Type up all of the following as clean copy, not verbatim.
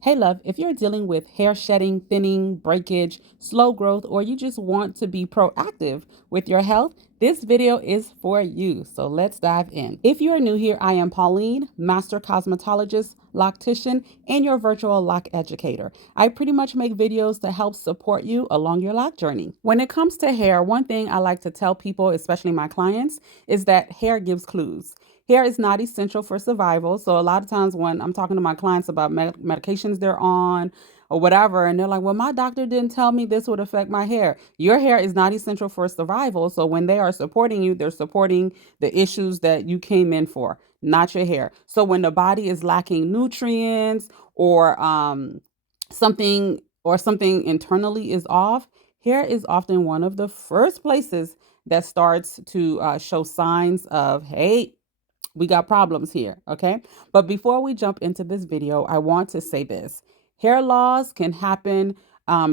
Hey love, if you're dealing with hair shedding, thinning, breakage, slow growth, or you just want to be proactive with your health, this video is for you. So let's dive in. If you are new here, I am Pauline, master cosmetologist, loctician, and your virtual lock educator. I pretty much make videos to help support you along your lock journey. When it comes to hair, one thing I like to tell people, especially my clients, is that hair gives clues. Hair is not essential for survival. So a lot of times when I'm talking to my clients about medications they're on or whatever, and they're like, well, my doctor didn't tell me this would affect my hair. Your hair is not essential for survival. So when they are supporting you, they're supporting the issues that you came in for, not your hair. So when the body is lacking nutrients or something internally is off, hair is often one of the first places that starts to show signs of, hey, we got problems here, okay? But before we jump into this video, I want to say this. Hair loss can happen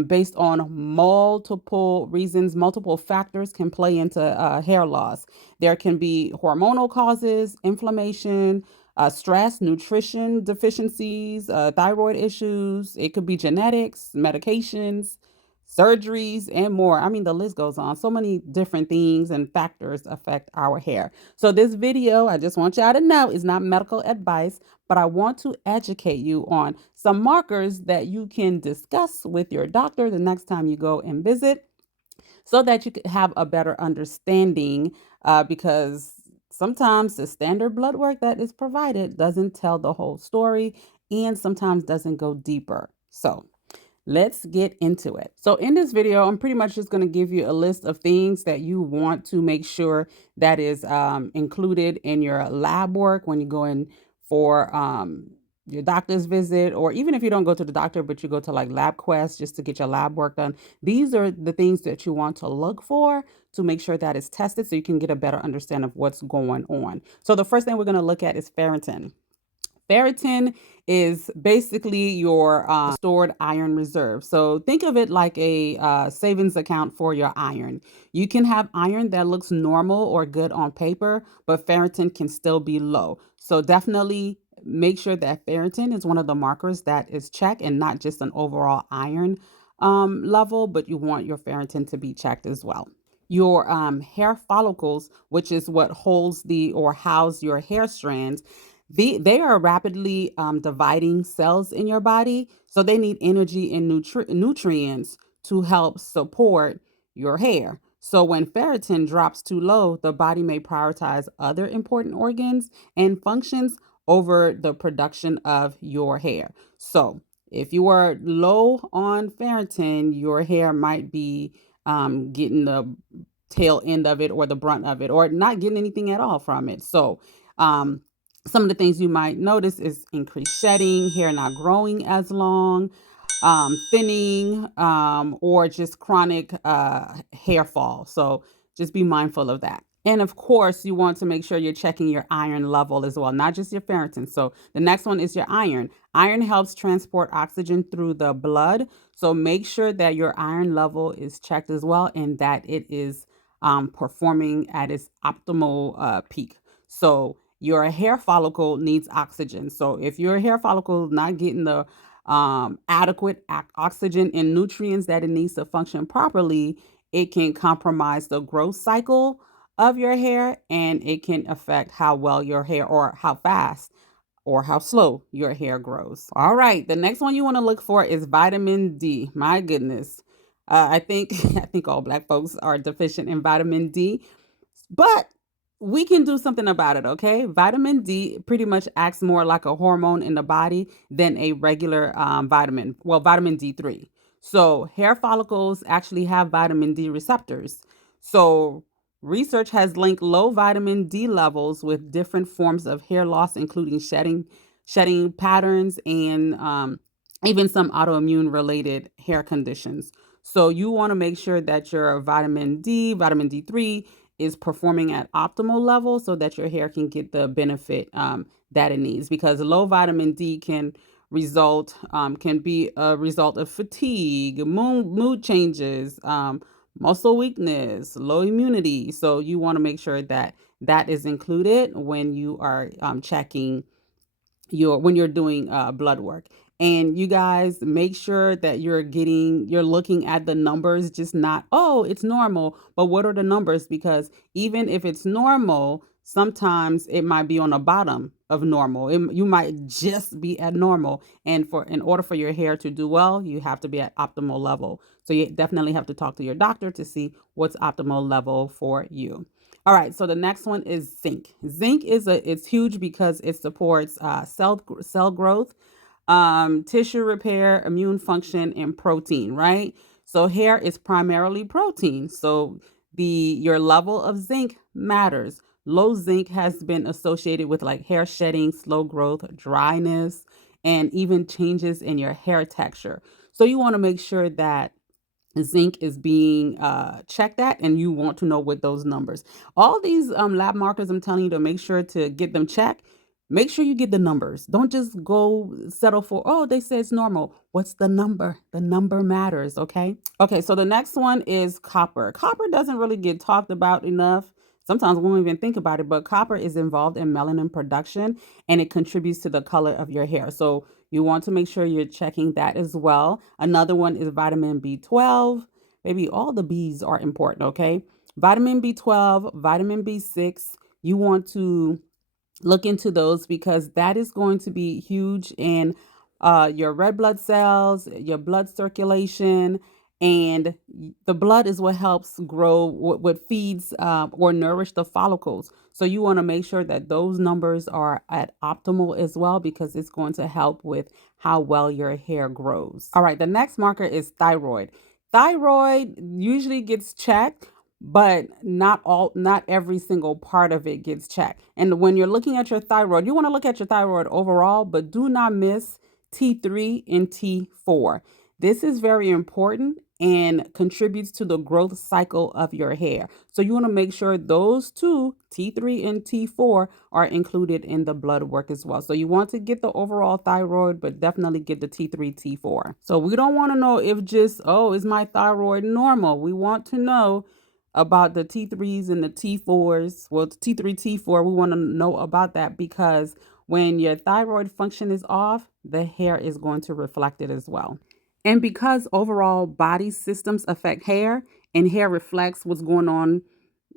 based on multiple reasons. Multiple factors can play into hair loss. There can be hormonal causes, inflammation, stress, nutrition deficiencies, thyroid issues. It could be genetics, medications, surgeries, and more. I mean, the list goes on. So many different things and factors affect our hair. So this video, I just want y'all to know, is not medical advice, but I want to educate you on some markers that you can discuss with your doctor the next time you go and visit so that you could have a better understanding because sometimes the standard blood work that is provided doesn't tell the whole story and sometimes doesn't go deeper. So let's get into it. So in this video, I'm pretty much just going to give you a list of things that you want to make sure that is included in your lab work when you go in for your doctor's visit, or even if you don't go to the doctor, but you go to like LabQuest just to get your lab work done. These are the things that you want to look for to make sure that it's tested so you can get a better understanding of what's going on. So the first thing we're going to look at is ferritin. Ferritin is basically your stored iron reserve. So think of it like a savings account for your iron. You can have iron that looks normal or good on paper, but ferritin can still be low. So definitely make sure that ferritin is one of the markers that is checked and not just an overall iron level, but you want your ferritin to be checked as well. Your hair follicles, which is what holds the or house your hair strands, they are rapidly dividing cells in your body, so they need energy and nutrients to help support your hair. So when ferritin drops too low, the body may prioritize other important organs and functions over the production of your hair. So if you are low on ferritin, your hair might be getting the tail end of it or the brunt of it, or not getting anything at all from it. So um, some of the things you might notice is increased shedding, hair not growing as long, thinning, or just chronic hair fall. So just be mindful of that. And of course, you want to make sure you're checking your iron level as well, not just your ferritin. So the next one is your iron. Iron helps transport oxygen through the blood. So make sure that your iron level is checked as well and that it is performing at its optimal peak. So your hair follicle needs oxygen. So if your hair follicle is not getting the adequate oxygen and nutrients that it needs to function properly, it can compromise the growth cycle of your hair and it can affect how well your hair or how fast or how slow your hair grows. All right, the next one you want to look for is vitamin D. My goodness. I think I think all black folks are deficient in vitamin D, but we can do something about it, okay? Vitamin D pretty much acts more like a hormone in the body than a regular vitamin, well, vitamin D3. So, hair follicles actually have vitamin D receptors. So, research has linked low vitamin D levels with different forms of hair loss, including shedding patterns, and even some autoimmune related hair conditions. So, you want to make sure that your vitamin D3, is performing at optimal level so that your hair can get the benefit that it needs, because low vitamin D can be a result of fatigue, mood changes, muscle weakness, low immunity. So you want to make sure that that is included when you are checking your when you're doing blood work. And you guys make sure that you're looking at the numbers, just not, oh, it's normal, but what are the numbers? Because even if it's normal, sometimes it might be on the bottom of normal. You might just be at normal. And in order for your hair to do well, you have to be at optimal level. So you definitely have to talk to your doctor to see what's optimal level for you. All right, so the next one is zinc. Zinc it's huge because it supports cell growth, tissue repair, immune function, and protein, right? So hair is primarily protein. So your level of zinc matters. Low zinc has been associated with like hair shedding, slow growth, dryness, and even changes in your hair texture. So you want to make sure that zinc is being checked at, and you want to know what those numbers, all these lab markers I'm telling you to make sure to get them checked. Make sure you get the numbers. Don't just go settle for, oh, they say it's normal. What's the number? The number matters. Okay, so the next one is copper. Copper doesn't really get talked about enough. Sometimes we won't even think about it, but copper is involved in melanin production, and it contributes to the color of your hair. So you want to make sure you're checking that as well. Another one is vitamin B12. Maybe all the B's are important, okay? Vitamin B12, vitamin B6. You want to look into those because that is going to be huge in your red blood cells, your blood circulation, and the blood is what helps grow, what feeds or nourish the follicles. So you want to make sure that those numbers are at optimal as well, because it's going to help with how well your hair grows. All right, the next marker is thyroid. Thyroid usually gets checked, but not every single part of it gets checked. And when you're looking at your thyroid, you want to look at your thyroid overall, but do not miss T3 and T4. This is very important and contributes to the growth cycle of your hair. So you want to make sure those two, T3 and T4, are included in the blood work as well. So you want to get the overall thyroid, but definitely get the T3, T4. So we don't want to know if just, oh, is my thyroid normal? We want to know about the T3s and the T4s. Well, T3, T4, we want to know about that because when your thyroid function is off, the hair is going to reflect it as well. And because overall body systems affect hair, and hair reflects what's going on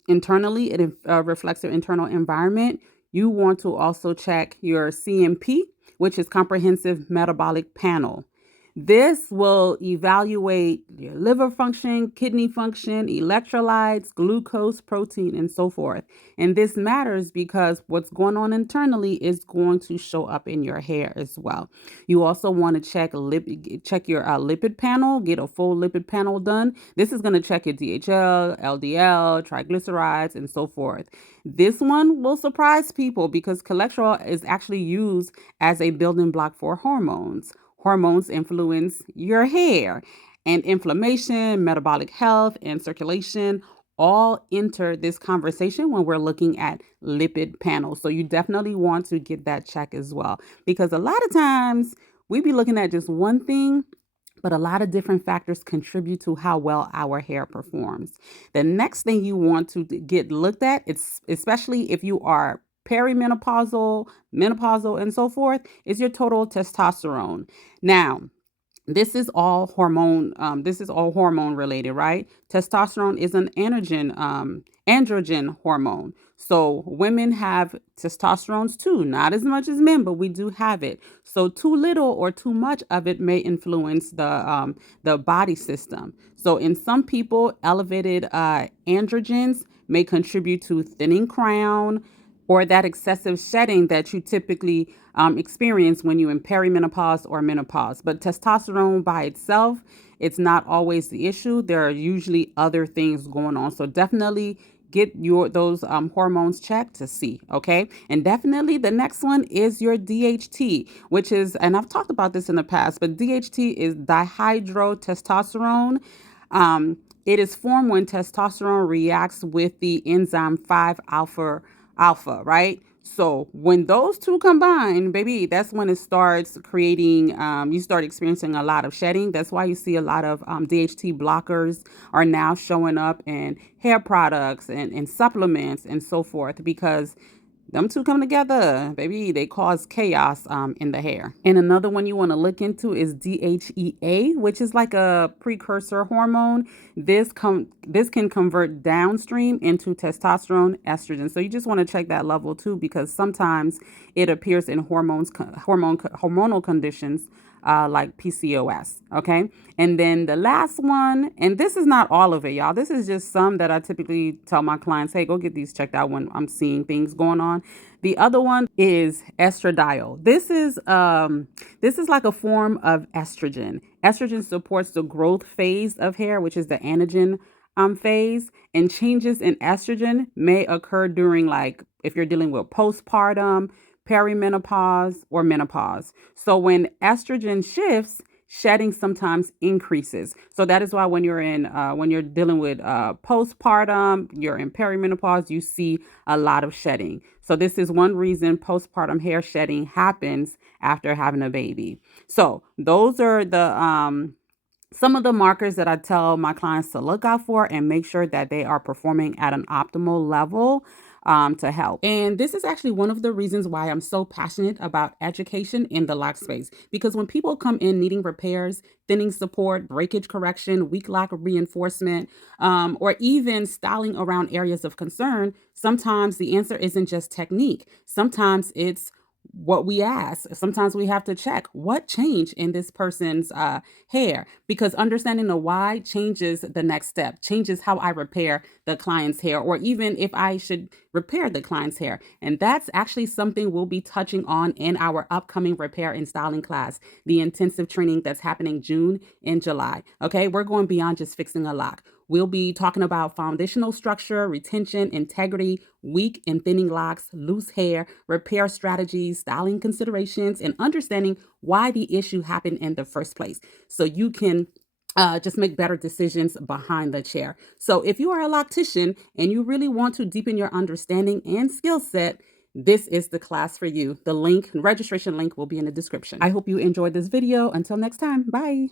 internally, it reflects your internal environment. You want to also check your CMP, which is Comprehensive Metabolic Panel. This will evaluate your liver function, kidney function, electrolytes, glucose, protein, and so forth. And this matters because what's going on internally is going to show up in your hair as well. You also want to check your lipid panel, get a full lipid panel done. This is going to check your DHL, LDL, triglycerides, and so forth. This one will surprise people because cholesterol is actually used as a building block for hormones. Hormones influence your hair, and inflammation, metabolic health, and circulation all enter this conversation when we're looking at lipid panels. So you definitely want to get that check as well, because a lot of times we be looking at just one thing, but a lot of different factors contribute to how well our hair performs. The next thing you want to get looked at, it's especially if you are perimenopausal, menopausal, and so forth, is your total testosterone. Now, this is all hormone related, right? Testosterone is an androgen hormone. So women have testosterones too, not as much as men, but we do have it. So too little or too much of it may influence the body system. So in some people, elevated androgens may contribute to thinning crown, or that excessive shedding that you typically experience when you're in perimenopause or menopause. But testosterone by itself, it's not always the issue. There are usually other things going on. So definitely get those hormones checked to see, okay? And definitely the next one is your DHT, which is, and I've talked about this in the past, but DHT is dihydrotestosterone. It is formed when testosterone reacts with the enzyme 5-alpha, right? So when those two combine, baby, that's when it starts creating, you start experiencing a lot of shedding. That's why you see a lot of DHT blockers are now showing up in hair products and supplements and so forth, because Them two come together, baby. They cause chaos in the hair. And another one you want to look into is DHEA, which is like a precursor hormone. This can convert downstream into testosterone, estrogen. So you just want to check that level too, because sometimes it appears in hormonal conditions like PCOS. Okay. And then the last one, and this is not all of it, y'all. This is just some that I typically tell my clients, hey, go get these checked out when I'm seeing things going on. The other one is estradiol. This is like a form of estrogen. Estrogen supports the growth phase of hair, which is the anagen phase, and changes in estrogen may occur during, like, if you're dealing with postpartum, perimenopause, or menopause. So when estrogen shifts, shedding sometimes increases. So that is why when you're dealing with postpartum, you're in perimenopause, you see a lot of shedding. So this is one reason postpartum hair shedding happens after having a baby. So those are the some of the markers that I tell my clients to look out for and make sure that they are performing at an optimal level to help. And this is actually one of the reasons why I'm so passionate about education in the lock space. Because when people come in needing repairs, thinning support, breakage correction, weak lock reinforcement, or even styling around areas of concern, sometimes the answer isn't just technique. Sometimes it's what we ask. Sometimes we have to check what changed in this person's hair, because understanding the why changes the next step, changes how I repair the client's hair, or even if I should repair the client's hair. And that's actually something we'll be touching on in our upcoming repair and styling class, the intensive training that's happening June and July. Okay, we're going beyond just fixing a lock. We'll be talking about foundational structure, retention, integrity, weak and thinning locks, loose hair, repair strategies, styling considerations, and understanding why the issue happened in the first place, so you can just make better decisions behind the chair. So if you are a loctician and you really want to deepen your understanding and skill set, this is the class for you. The registration link will be in the description. I hope you enjoyed this video. Until next time, bye.